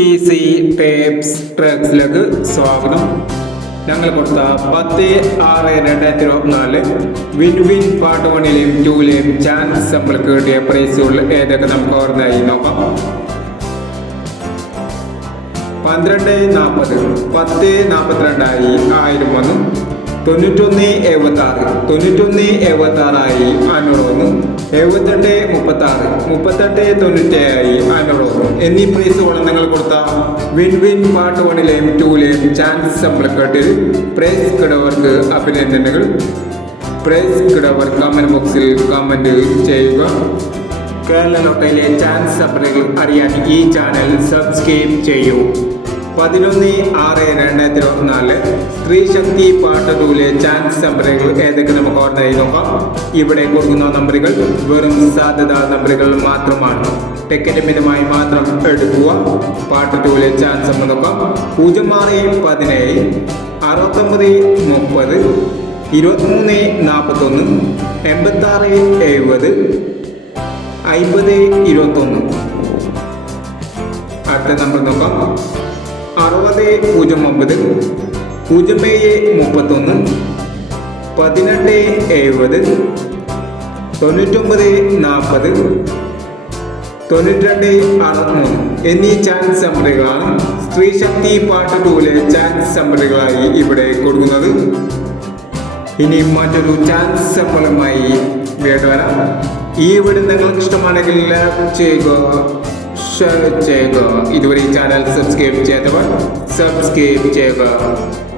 Easy tapes ട്രാക്സിലേക്ക് സ്വാഗതം. ഞങ്ങൾ കൊടുത്ത പത്ത് ആറ് രണ്ടായിരത്തി ഇരുപത്തിനാല് വിൻ വിൻ പാർട്ട് വണ്ണിലെയും ടൂവിലെയും ചാൻസ് നമ്മൾക്ക് കിട്ടിയ പ്രൈസുകൾ ഏതൊക്കെ നമുക്ക് ഓർമ്മയായി നോക്കാം. പന്ത്രണ്ട് നാൽപ്പത് പത്ത് നാൽപ്പത്തിരണ്ടായി ആയിരം വന്നു തൊണ്ണൂറ്റൊന്ന് എഴുപത്തി ആറ് തൊണ്ണൂറ്റൊന്ന് എഴുപത്തി ആറായി അഞ്ഞൂറ് വന്നു എഴുപത്തെട്ട് മുപ്പത്തി ആറ് മുപ്പത്തെട്ട് തൊണ്ണൂറ്റേഴായി അഞ്ഞൂറ് എന്നീ പ്രൈസുകൾ നിങ്ങൾ കൊടുത്ത വിൻ വിൻ പാർട്ട് വണ്ണിലെയും ടൂവിലെയും ചാൻസ് നമ്മൾ കേട്ടിൽ പ്രൈസ് കിടവർക്ക് അഭിനന്ദനങ്ങൾ. പ്രൈസ് കിടവർ കമന്റ് ബോക്സിൽ കമന്റ് ചെയ്യുക. കേരള ലോട്ടയിലെ ചാൻസ് സപ്ലൈകൾ അറിയാൻ ഈ ചാനൽ സബ്സ്ക്രൈബ് ചെയ്യൂ. പതിനൊന്ന് ആറ് രണ്ടായിരത്തി ഇരുപത്തിനാല് സ്ത്രീ ശക്തി പാട്ടൂലെ ചാൻസ് നമ്പറുകൾ ഏതൊക്കെ നമുക്ക് ഓർമ്മയായി നോക്കാം. ഇവിടെ കൊടുക്കുന്ന നമ്പറുകൾ വെറും സാധ്യതാ നമ്പറുകൾ മാത്രമാണ്. ടിക്കറ്റ് മിതമായി മാത്രം എടുക്കുക. പാട്ടൂലെ ചാൻസ് നമ്പർ നോക്കാം. പൂജ്യം ആറ് പതിനേഴ് അറുപത്തൊമ്പത് മുപ്പത് ഇരുപത്തിമൂന്ന് നാൽപ്പത്തൊന്ന് എൺപത്താറ് എഴുപത് അമ്പത് ഇരുപത്തൊന്ന്. അടുത്ത നമ്പർ നോക്കാം. അറുപത് പൂജ്യം ഒമ്പത് പൂജ്യം ഏഴ് മുപ്പത്തൊന്ന് പതിനെട്ട് എഴുപത് തൊണ്ണൂറ്റൊമ്പത് നാൽപ്പത് തൊണ്ണൂറ്റിരണ്ട് അറുപത്തിമൂന്ന് എന്നീ ചാൻസ് നമ്പറുകളാണ് സ്ത്രീ ശക്തി പാട്ട് ടൂലെ ചാൻസ് നമ്പറുകളായി ഇവിടെ കൊടുക്കുന്നത്. ഇനി മറ്റൊരു ചാൻസ് സഫലമായി വീണ്ടും വരാം. ഈ വീട് നിങ്ങൾക്ക് ഇഷ്ടമാണെങ്കിൽ ലൈക്ക് ചെയ്യുക ചെയ്യുക ഇതുവരെ ഈ ചാനൽ സബ്സ്ക്രൈബ് ചെയ്യാത്തവർ സബ്സ്ക്രൈബ് ചെയ്യുക